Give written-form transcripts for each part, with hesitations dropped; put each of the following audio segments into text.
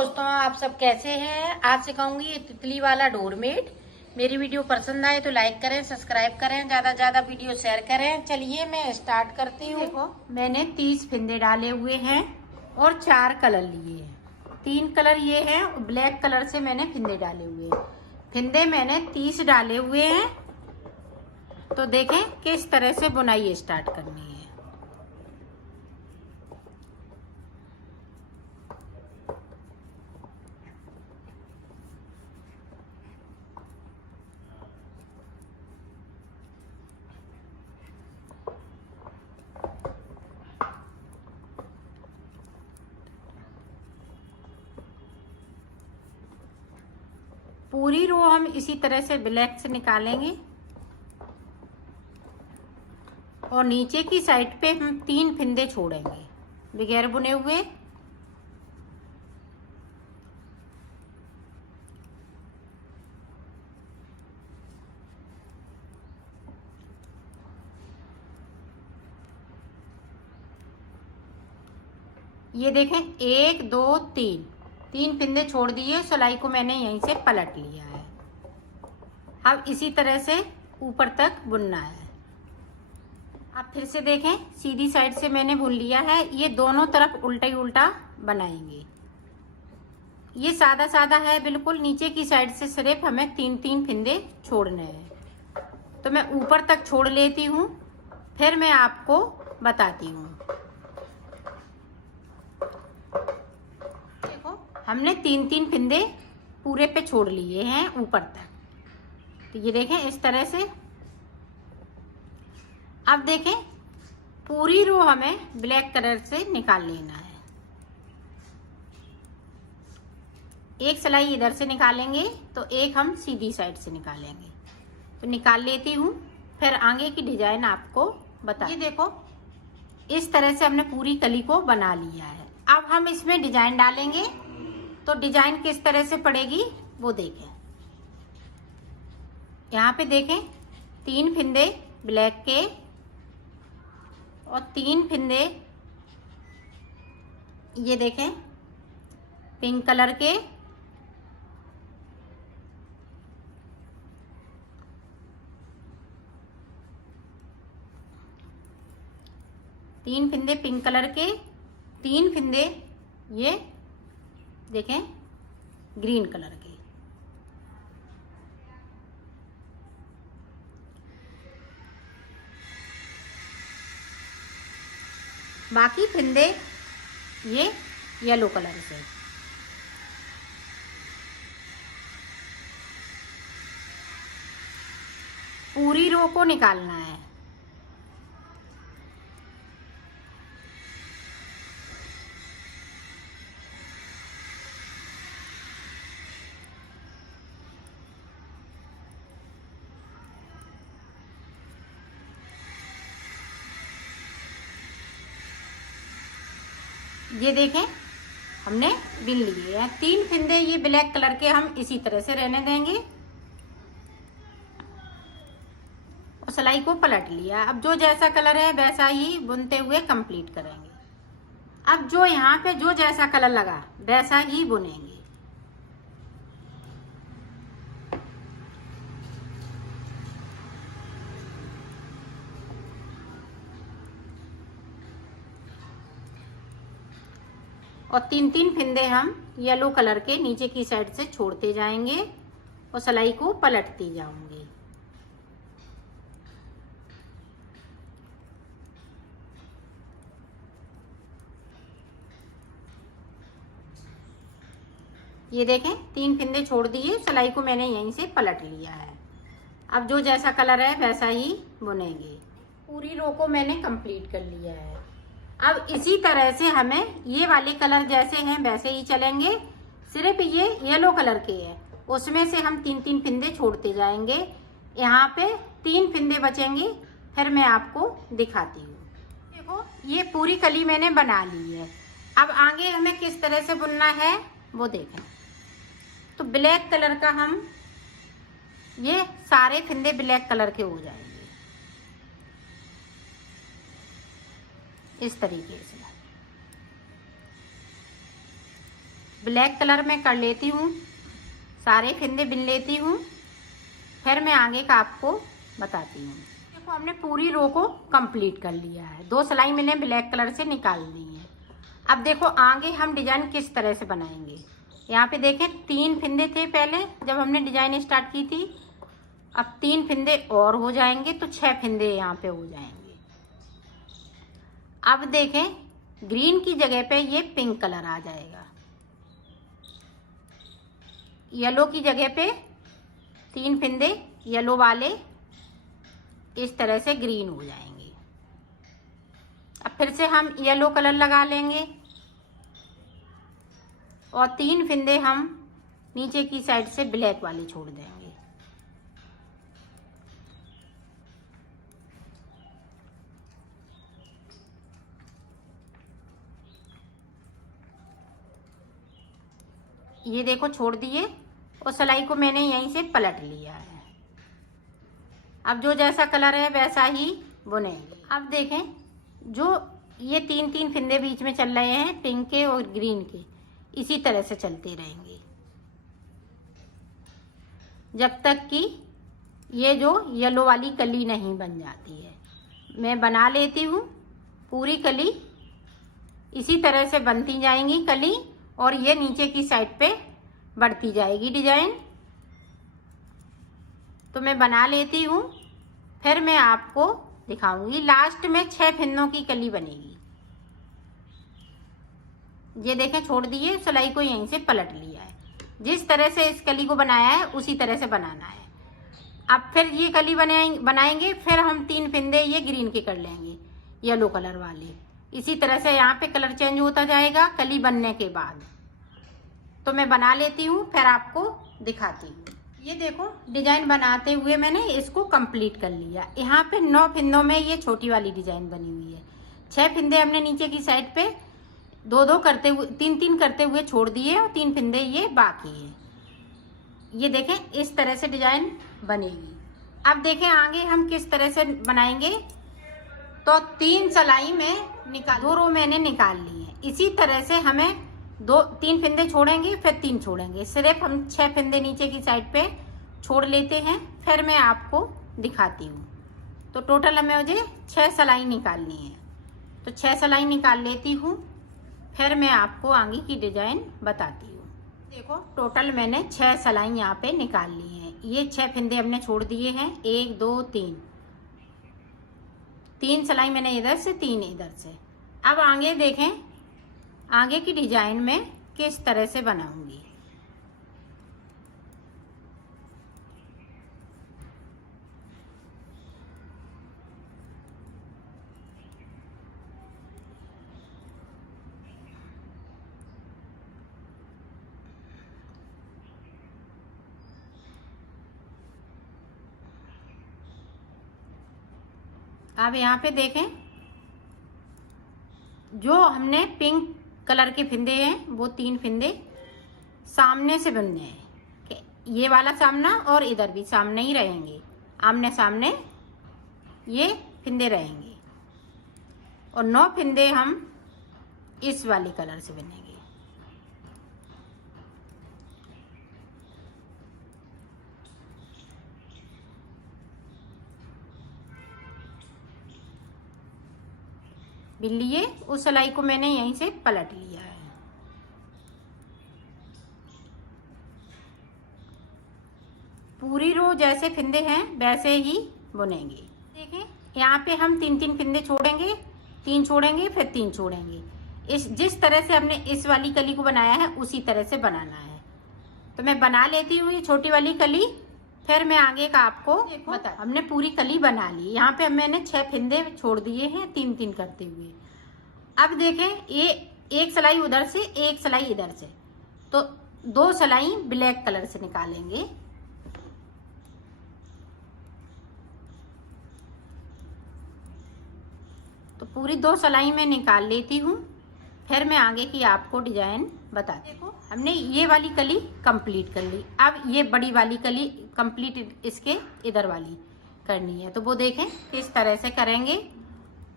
दोस्तों, आप सब कैसे हैं। आज सिखाऊंगी ये तितली वाला डोरमेट। मेरी वीडियो पसंद आए तो लाइक करें, सब्सक्राइब करें, ज्यादा ज्यादा वीडियो शेयर करें। चलिए मैं स्टार्ट करती हूँ। देखो मैंने 30 फिंदे डाले हुए हैं और 4 कलर लिए हैं। 3 कलर ये हैं, ब्लैक कलर से मैंने फिंदे डाले हुए हैं। फिंदे मैंने 30 डाले हुए हैं। तो देखें किस तरह से बुनाई स्टार्ट करनी है। पूरी रो हम इसी तरह से ब्लैक से निकालेंगे और नीचे की साइड पे हम 3 फिंदे छोड़ेंगे बगैर बुने हुए। ये देखें 1 2 3 फिंदे छोड़ दिए। सिलाई को मैंने यहीं से पलट लिया है। अब इसी तरह से ऊपर तक बुनना है। अब फिर से देखें, सीधी साइड से मैंने बुन लिया है। ये दोनों तरफ उल्टा ही उल्टा बनाएंगे। ये सादा सादा है बिल्कुल। नीचे की साइड से सिर्फ हमें 3 फिंदे छोड़ने हैं। तो मैं ऊपर तक छोड़ लेती हूँ, फिर मैं आपको बताती हूँ। देखो हमने 3 फिंदे पूरे पे छोड़ लिए हैं ऊपर तक। तो ये देखें इस तरह से। अब देखें पूरी रो हमें ब्लैक कलर से निकाल लेना है। एक सिलाई इधर से निकालेंगे तो एक हम सीधी साइड से निकालेंगे। तो निकाल लेती हूँ, फिर आगे की डिजाइन आपको बता। ये देखो इस तरह से हमने पूरी कली को बना लिया है। अब हम इसमें डिजाइन डालेंगे। तो डिजाइन किस तरह से पड़ेगी वो देखें। यहाँ पे देखें 3 फिंदे ब्लैक के और 3 फिंदे ये देखें पिंक कलर के। तीन फिंदे पिंक कलर के, 3 फिंदे ये देखें ग्रीन कलर के। बाकी फिंदे ये येलो कलर से। पूरी रो को निकालना है। ये देखें हमने बिन लिए हैं। 3 फिंदे ये ब्लैक कलर के हम इसी तरह से रहने देंगे और सिलाई को पलट लिया। अब जो जैसा कलर है वैसा ही बुनते हुए कंप्लीट करेंगे। अब जो यहाँ पे जो जैसा कलर लगा वैसा ही बुनेंगे। और 3 फिंदे हम येलो कलर के नीचे की साइड से छोड़ते जाएंगे और सिलाई को पलटती जाऊंगी। ये देखें 3 फिंदे छोड़ दिए, सिलाई को मैंने यहीं से पलट लिया है। अब जो जैसा कलर है वैसा ही बुनेंगे। पूरी रो को मैंने कंप्लीट कर लिया है। अब इसी तरह से हमें ये वाले कलर जैसे हैं वैसे ही चलेंगे। सिर्फ ये येलो कलर के है, उसमें से हम 3 फिंदे छोड़ते जाएंगे। यहाँ पे 3 फिंदे बचेंगे, फिर मैं आपको दिखाती हूँ। देखो ये पूरी कली मैंने बना ली है। अब आगे हमें किस तरह से बुनना है वो देखें। तो ब्लैक कलर का हम ये सारे फिंदे ब्लैक कलर के हो जाएंगे इस तरीके से। ब्लैक कलर में कर लेती हूँ, सारे फंदे बिन लेती हूँ, फिर मैं आगे का आपको बताती हूँ। देखो हमने पूरी रो को कंप्लीट कर लिया है, 2 सिलाई मैंने ब्लैक कलर से निकाल दी है। अब देखो आगे हम डिजाइन किस तरह से बनाएंगे। यहाँ पे देखें 3 फंदे थे पहले जब हमने डिजाइन स्टार्ट की थी, अब 3 फंदे और हो जाएंगे तो 6 फंदे यहाँ पे हो जाएंगे। अब देखें ग्रीन की जगह पे ये पिंक कलर आ जाएगा, येलो की जगह पे 3 फंदे येलो वाले इस तरह से ग्रीन हो जाएंगे। अब फिर से हम येलो कलर लगा लेंगे और 3 फंदे हम नीचे की साइड से ब्लैक वाले छोड़ देंगे। ये देखो छोड़ दिए और सिलाई को मैंने यहीं से पलट लिया है। अब जो जैसा कलर है वैसा ही बुनेंगे। अब देखें जो ये 3 फंदे बीच में चल रहे हैं पिंक के और ग्रीन के, इसी तरह से चलते रहेंगे जब तक कि ये जो येलो वाली कली नहीं बन जाती है। मैं बना लेती हूँ पूरी कली, इसी तरह से बनती जाएंगी कली और ये नीचे की साइड पे बढ़ती जाएगी डिजाइन। तो मैं बना लेती हूँ, फिर मैं आपको दिखाऊंगी। लास्ट में 6 फंदों की कली बनेगी। ये देखें छोड़ दिए, सिलाई को यहीं से पलट लिया है। जिस तरह से इस कली को बनाया है उसी तरह से बनाना है। अब फिर ये कली बनाएंगे, फिर हम 3 फंदे ये ग्रीन के कर लेंगे येलो कलर वाले। इसी तरह से यहाँ पे कलर चेंज होता जाएगा कली बनने के बाद। तो मैं बना लेती हूँ फिर आपको दिखाती हूँ। ये देखो डिजाइन बनाते हुए मैंने इसको कंप्लीट कर लिया। यहाँ पे 9 फंदों में ये छोटी वाली डिजाइन बनी हुई है। 6 फंदे हमने नीचे की साइड पे 2-2 करते हुए 3-3 करते हुए छोड़ दिए और 3 फंदे ये बाकी है। ये देखें इस तरह से डिजाइन बनेगी। अब देखें आगे हम किस तरह से बनाएंगे। तो 3 सिलाई में 2 रो मैंने निकाल ली है। इसी तरह से हमें 3 फंदे छोड़ेंगे फिर 3 छोड़ेंगे। सिर्फ हम 6 फंदे नीचे की साइड पे छोड़ लेते हैं, फिर मैं आपको दिखाती हूँ। तो टोटल हमें मुझे 6 सिलाई निकालनी है। तो 6 सिलाई निकाल लेती हूँ, फिर मैं आपको आगे की डिजाइन बताती हूँ। देखो टोटल मैंने 6 सिलाई यहाँ पे निकाल ली है। ये 6 फंदे हमने छोड़ दिए हैं, 1 2 3 सिलाई मैंने इधर से 3 इधर से। अब आगे देखें आगे की डिजाइन में किस तरह से बनाऊंगी। अब यहाँ पे देखें जो हमने पिंक कलर के फंदे हैं वो 3 फंदे सामने से बनने हैं। ये वाला सामना और इधर भी सामने ही रहेंगे, आमने सामने ये फंदे रहेंगे। और 9 फंदे हम इस वाली कलर से बनेंगे। बिन लिए उस सिलाई को मैंने यहीं से पलट लिया है। पूरी रो जैसे फंदे हैं वैसे ही बुनेंगे। देखें यहाँ पे हम 3-3 फंदे छोड़ेंगे, 3 छोड़ेंगे फिर 3 छोड़ेंगे। जिस तरह से हमने इस वाली कली को बनाया है उसी तरह से बनाना है। तो मैं बना लेती हूँ ये छोटी वाली कली, फिर मैं आगे का आपको बता। हमने पूरी कली बना ली। यहाँ पे मैंने 6 फंदे छोड़ दिए हैं 3-3 करते हुए। अब देखें ये एक सिलाई उधर से एक सिलाई इधर से, तो 2 सिलाई ब्लैक कलर से निकालेंगे। तो पूरी 2 सिलाई में निकाल लेती हूँ, फिर मैं आगे की आपको डिजाइन बता। देखो हमने ये वाली कली कंप्लीट कर ली। अब ये बड़ी वाली कली कंप्लीट इसके इधर वाली करनी है। तो वो देखें किस तरह से करेंगे।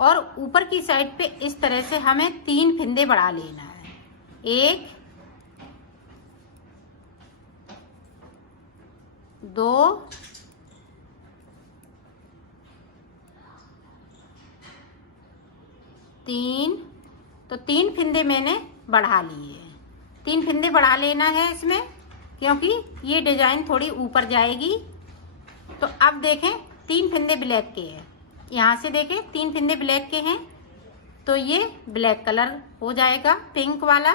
और ऊपर की साइड पे इस तरह से हमें 3 फंदे बढ़ा लेना है। 1 2, 3, तो 3 फिंदे मैंने बढ़ा लिए हैं। 3 फिंदे बढ़ा लेना है इसमें, क्योंकि ये डिजाइन थोड़ी ऊपर जाएगी। तो अब देखें 3 फिंदे ब्लैक के हैं, यहाँ से देखें 3 फिंदे ब्लैक के हैं, तो ये ब्लैक कलर हो जाएगा पिंक वाला।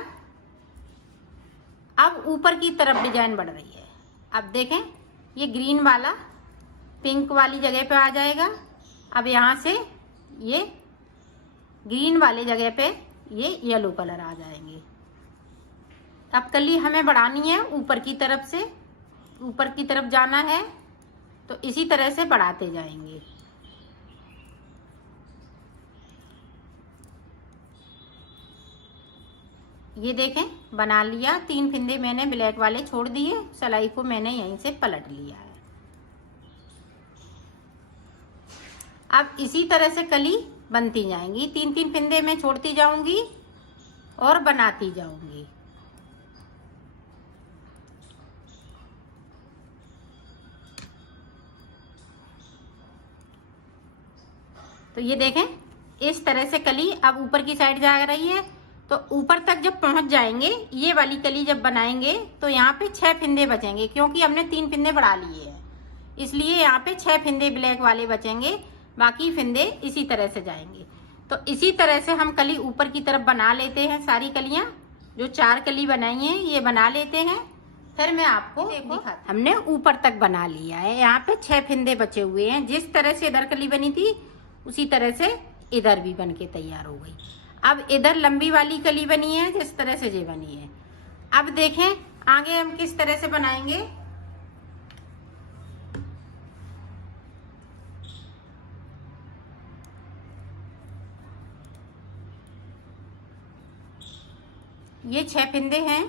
अब ऊपर की तरफ डिजाइन बढ़ रही है। अब देखें ये ग्रीन वाला पिंक वाली जगह पे आ जाएगा। अब यहाँ से ये ग्रीन वाले जगह पे ये येलो कलर आ जाएंगे। अब कली हमें बढ़ानी है ऊपर की तरफ से, ऊपर की तरफ जाना है, तो इसी तरह से बढ़ाते जाएंगे। ये देखें बना लिया। 3 फिंदे मैंने ब्लैक वाले छोड़ दिए, सिलाई को मैंने यहीं से पलट लिया है। अब इसी तरह से कली बनती जाएंगी। 3-3 फिंदे मैं छोड़ती जाऊंगी और बनाती जाऊंगी। तो ये देखें इस तरह से कली अब ऊपर की साइड जा रही है। तो ऊपर तक जब पहुंच जाएंगे, ये वाली कली जब बनाएंगे, तो यहाँ पे 6 फिंदे बचेंगे, क्योंकि हमने 3 फिंदे बढ़ा लिए हैं, इसलिए यहाँ पे 6 फिंदे ब्लैक वाले बचेंगे। बाकी फिंदे इसी तरह से जाएंगे। तो इसी तरह से हम कली ऊपर की तरफ बना लेते हैं। सारी कलियां जो 4 कली बनाई हैं ये बना लेते हैं, फिर मैं आपको दिखाती। हमने ऊपर तक बना लिया है। यहाँ पे 6 फिंदे बचे हुए हैं। जिस तरह से इधर कली बनी थी उसी तरह से इधर भी बन के तैयार हो गई। अब इधर लंबी वाली कली बनी है, जिस तरह से ये बनी है। अब देखें आगे हम किस तरह से बनाएंगे। ये 6 फिंदे हैं।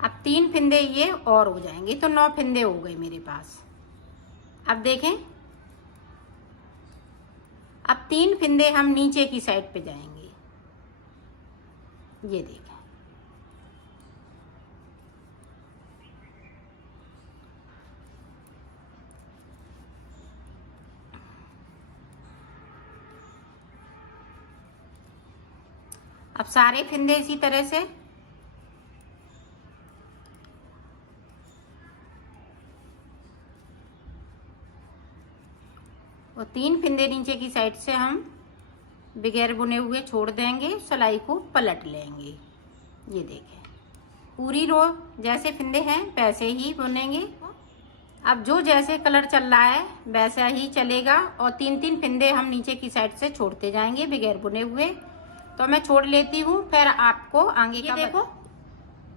अब 3 फिंदे ये और हो जाएंगे, तो 9 फिंदे हो गए मेरे पास। अब देखें अब 3 फिंदे हम नीचे की साइड पे जाएंगे। ये देखें अब सारे फिंदे इसी तरह से और 3 फिंदे नीचे की साइड से हम बगैर बुने हुए छोड़ देंगे, सिलाई को पलट लेंगे। ये देखें पूरी रो जैसे फिंदे हैं वैसे ही बुनेंगे। अब जो जैसे कलर चल रहा है वैसा ही चलेगा, और 3-3 फिंदे हम नीचे की साइड से छोड़ते जाएंगे बगैर बुने हुए। तो मैं छोड़ लेती हूँ, फिर आपको आगे का देखो।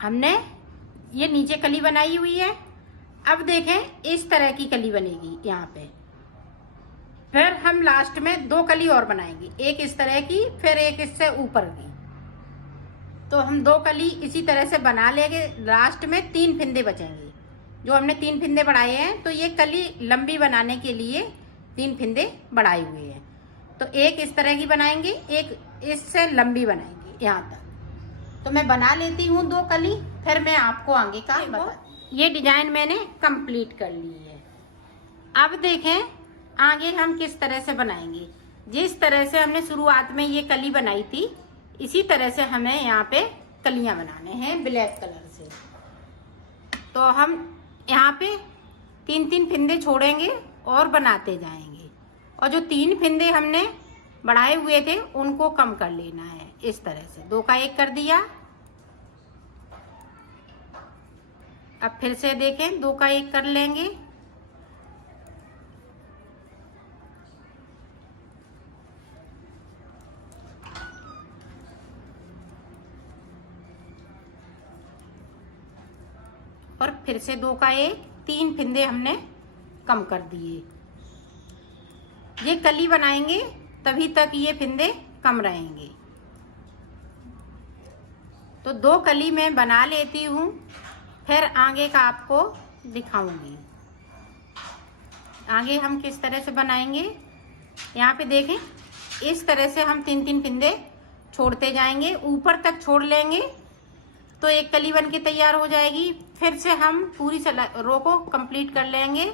हमने ये नीचे कली बनाई हुई है। अब देखें इस तरह की कली बनेगी यहाँ पे। फिर हम लास्ट में 2 कली और बनाएंगे, एक इस तरह की, फिर एक इससे ऊपर की। तो हम 2 कली इसी तरह से बना लेंगे। लास्ट में 3 फिंदे बचेंगे, जो हमने 3 फिंदे बढ़ाए हैं। तो ये कली लंबी बनाने के लिए 3 फिंदे बढ़ाए हुए हैं। तो एक इस तरह की बनाएंगे, एक इससे लंबी बनाएंगे यहाँ तक। तो मैं बना लेती हूँ 2 कली, फिर मैं आपको आगे का बताती। ये डिजाइन मैंने कंप्लीट कर ली है। अब देखें आगे हम किस तरह से बनाएंगे। जिस तरह से हमने शुरुआत में ये कली बनाई थी, इसी तरह से हमें यहाँ पे कलियां बनाने हैं ब्लैक कलर से। तो हम यहाँ पे 3-3 फिंदे छोड़ेंगे और बनाते जाएंगे, और जो 3 फिंदे हमने बढ़ाए हुए थे उनको कम कर लेना है। इस तरह से 2 का 1 कर दिया। अब फिर से देखें 2 का 1 कर लेंगे। और फिर से 2 का 1, 3 फिंदे हमने कम कर दिए। ये कली बनाएंगे तभी तक ये फिंदे कम रहेंगे। तो 2 कली मैं बना लेती हूँ, फिर आगे का आपको दिखाऊंगी। आगे हम किस तरह से बनाएंगे। यहाँ पे देखें इस तरह से हम 3-3 फिंदे छोड़ते जाएंगे, ऊपर तक छोड़ लेंगे, तो एक कली बन के तैयार हो जाएगी। फिर से हम पूरी रो को कंप्लीट कर लेंगे।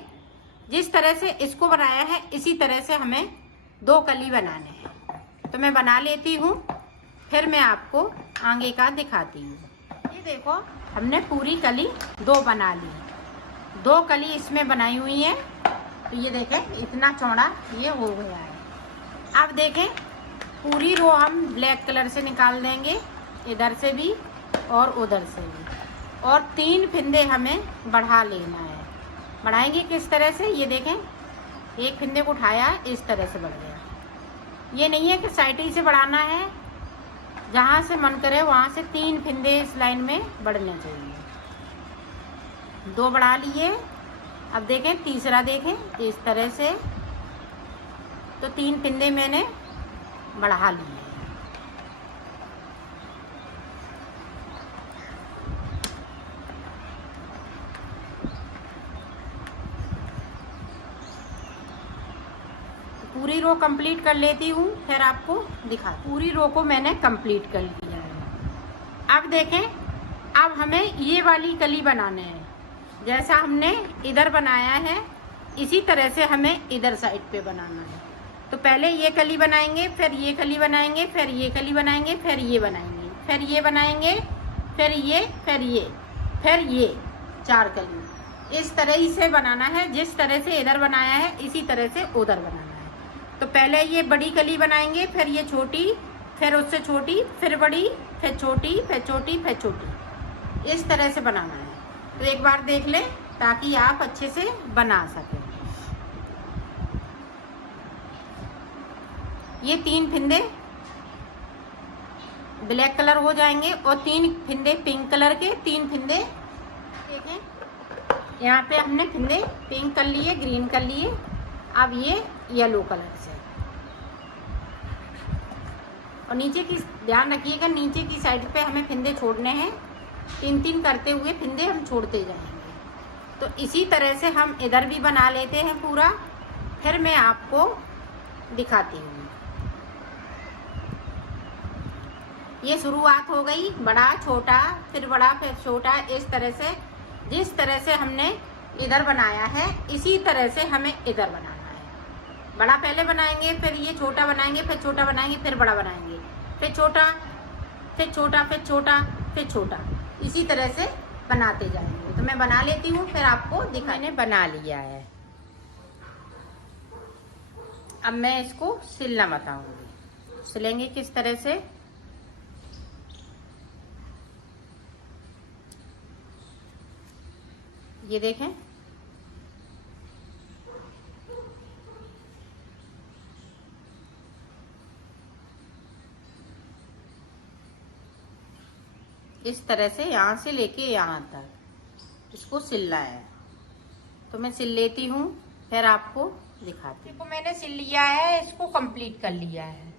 जिस तरह से इसको बनाया है इसी तरह से हमें 2 कली बनाने हैं। तो मैं बना लेती हूँ, फिर मैं आपको आगे का दिखाती हूँ। ये देखो, हमने पूरी कली 2 बना ली। 2 कली इसमें बनाई हुई है। तो ये देखें, इतना चौड़ा ये हो गया है। अब देखें, पूरी रो हम ब्लैक कलर से निकाल देंगे, इधर से भी और उधर से भी, और 3 फिंदे हमें बढ़ा लेना है। बढ़ाएंगे किस तरह से, ये देखें, एक फिंदे को उठाया, इस तरह से बढ़ गया। ये नहीं है कि साइड ही से बढ़ाना है, जहाँ से मन करे वहाँ से 3 फिंदे इस लाइन में बढ़ने चाहिए। 2 बढ़ा लिए। अब देखें तीसरा, देखें इस तरह से, तो 3 फिंदे मैंने बढ़ा लिए। पूरी रो कंप्लीट कर लेती हूँ, फिर आपको दिखा। पूरी रो को मैंने कंप्लीट कर लिया है। अब देखें, अब हमें ये वाली कली बनाने हैं। जैसा हमने इधर बनाया है इसी तरह से हमें इधर साइड पे बनाना है। तो पहले ये कली बनाएंगे, फिर ये कली बनाएंगे, फिर ये कली बनाएंगे, फिर ये बनाएंगे, फिर ये बनाएंगे, फिर ये, फिर ये, फिर ये 4 कली। इस तरह से बनाना है। जिस तरह से इधर बनाया है इसी तरह से उधर बनाना है। तो पहले ये बड़ी कली बनाएंगे, फिर ये छोटी, फिर उससे छोटी, फिर बड़ी, फिर छोटी, फिर छोटी, फिर छोटी। इस तरह से बनाना है। तो एक बार देख लें ताकि आप अच्छे से बना सकें। ये 3 फिंदे ब्लैक कलर हो जाएंगे और 3 फिंदे पिंक कलर के, 3 फिंदे, देखें यहाँ पे हमने फिंदे पिंक कर लिए, ग्रीन कर लिए। अब ये येलो कलर से, और नीचे की ध्यान रखिएगा, नीचे की साइड पे हमें फिंदे छोड़ने हैं। 3-3 करते हुए फिंदे हम छोड़ते जाएंगे। तो इसी तरह से हम इधर भी बना लेते हैं पूरा, फिर मैं आपको दिखाती हूँ। ये शुरुआत हो गई, बड़ा छोटा, फिर बड़ा, फिर छोटा, इस तरह से। जिस तरह से हमने इधर बनाया है इसी तरह से हमें इधर बनाना है। बड़ा पहले बनाएंगे, फिर ये छोटा बनाएंगे, फिर छोटा बनाएंगे, फिर बड़ा बनाएंगे, फिर छोटा, फिर छोटा, फिर छोटा, फिर छोटा। इसी तरह से बनाते जाएंगे। तो मैं बना लेती हूँ, फिर आपको दिखा। मैंने बना लिया है। अब मैं इसको सिलना बताऊंगी। सिलेंगे किस तरह से। ये देखें, इस तरह से यहाँ से लेके यहाँ तक इसको सिलना है। तो मैं सिल लेती हूँ, फिर आपको दिखाती हूँ। मैंने सिल लिया है, इसको कंप्लीट कर लिया है।